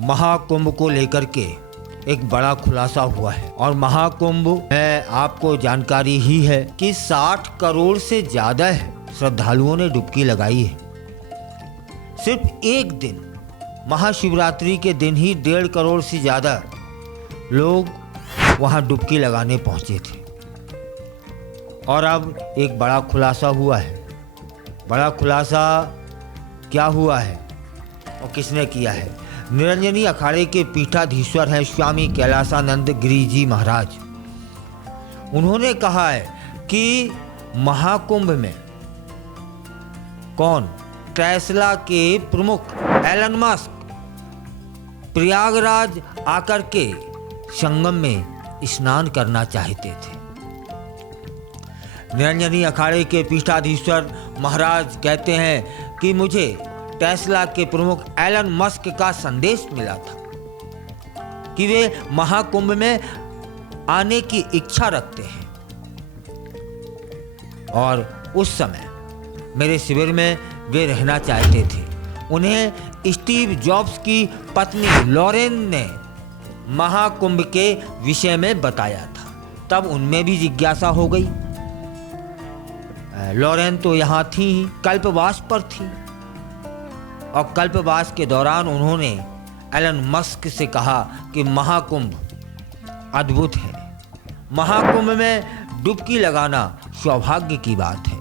महाकुंभ को लेकर के एक बड़ा खुलासा हुआ है और महाकुंभ में आपको जानकारी ही है कि 60 करोड़ से ज्यादा श्रद्धालुओं ने डुबकी लगाई है। सिर्फ एक दिन महाशिवरात्रि के दिन ही 1.5 करोड़ से ज्यादा लोग वहां डुबकी लगाने पहुंचे थे। और अब एक बड़ा खुलासा हुआ है। बड़ा खुलासा क्या हुआ है और किसने किया है? निरंजनी अखाड़े के पीठाधीश्वर हैं स्वामी कैलासानंद गिरी जी महाराज। उन्होंने कहा है कि महाकुंभ में कौन? टेस्ला के प्रमुख एलन मस्क प्रयागराज आकर के संगम में स्नान करना चाहते थे। निरंजनी अखाड़े के पीठाधीश्वर महाराज कहते हैं कि मुझे टेस्ला के प्रमुख एलन मस्क का संदेश मिला था कि वे महाकुंभ में आने की इच्छा रखते हैं और उस समय मेरे शिविर में वे रहना चाहते थे। उन्हें स्टीव जॉब्स की पत्नी लॉरेन ने महाकुंभ के विषय में बताया था। तब उनमें भी जिज्ञासा हो गई। लॉरेन तो यहाँ थी ही, कल्पवास पर थी और कल्पवास के दौरान उन्होंने एलन मस्क से कहा कि महाकुंभ अद्भुत है, महाकुंभ में डुबकी लगाना सौभाग्य की बात है,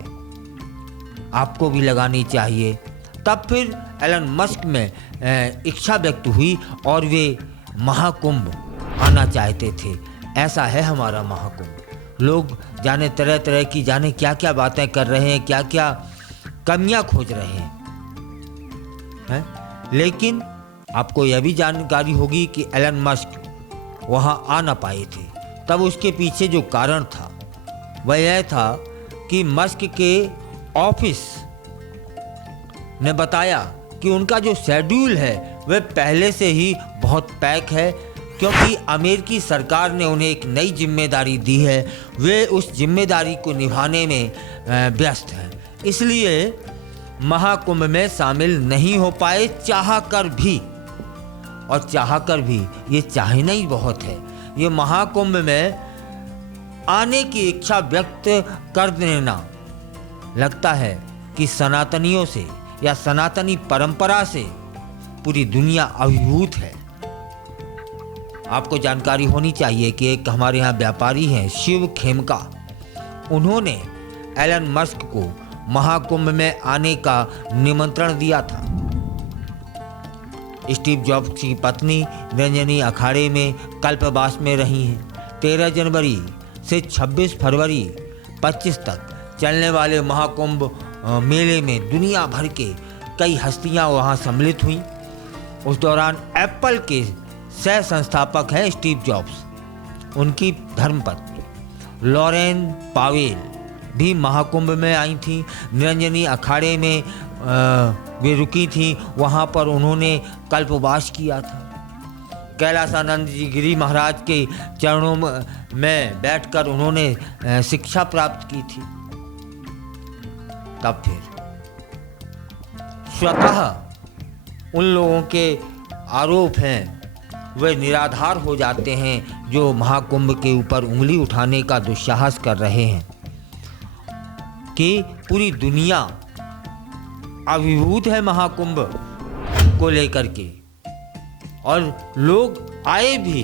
आपको भी लगानी चाहिए। तब फिर एलन मस्क में इच्छा व्यक्त हुई और वे महाकुंभ आना चाहते थे। ऐसा है हमारा महाकुंभ। लोग जाने तरह तरह की जाने क्या क्या बातें कर रहे हैं, क्या क्या कमियां खोज रहे हैं? लेकिन आपको यह भी जानकारी होगी कि एलन मस्क वहां आ ना पाए थे। तब उसके पीछे जो कारण था वह यह था कि मस्क के ऑफिस ने बताया कि उनका जो शेड्यूल है वह पहले से ही बहुत पैक है, क्योंकि अमेरिकी सरकार ने उन्हें एक नई जिम्मेदारी दी है। वे उस जिम्मेदारी को निभाने में व्यस्त हैं, इसलिए महाकुंभ में शामिल नहीं हो पाए, चाहकर भी। और चाहकर भी, ये चाहना ही बहुत है। ये महाकुंभ में आने की इच्छा व्यक्त कर देना लगता है कि सनातनियों से या सनातनी परंपरा से पूरी दुनिया अभिभूत है। आपको जानकारी होनी चाहिए कि एक हमारे यहाँ व्यापारी हैं शिव खेमका, उन्होंने एलन मस्क को महाकुंभ में आने का निमंत्रण दिया था। स्टीव जॉब्स की पत्नी निरंजनी अखाड़े में कल्पवास में रही हैं। 13 जनवरी से 26 फरवरी 25 तक चलने वाले महाकुंभ मेले में दुनिया भर के कई हस्तियां वहां सम्मिलित हुईं। उस दौरान एप्पल के सह संस्थापक हैं स्टीव जॉब्स, उनकी धर्मपत्नी लॉरेन पावेल भी महाकुंभ में आई थी। निरंजनी अखाड़े में वे रुकी थी, वहाँ पर उन्होंने कल्पवास किया था। कैलासानंद जी गिरी महाराज के चरणों में बैठकर उन्होंने शिक्षा प्राप्त की थी। तब फिर स्वतः उन लोगों के आरोप हैं वे निराधार हो जाते हैं जो महाकुंभ के ऊपर उंगली उठाने का दुस्साहस कर रहे हैं कि पूरी दुनिया अभिभूत है महाकुंभ को लेकर के। और लोग आए भी,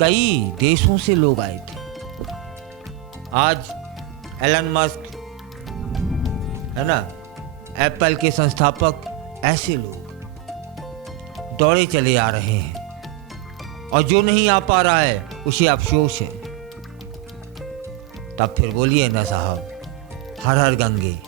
कई देशों से लोग आए थे। आज एलन मस्क है ना, एप्पल के संस्थापक, ऐसे लोग दौड़े चले आ रहे हैं और जो नहीं आ पा रहा है उसे अफसोस है। तब फिर बोलिए ना साहब, हर हर गंगे।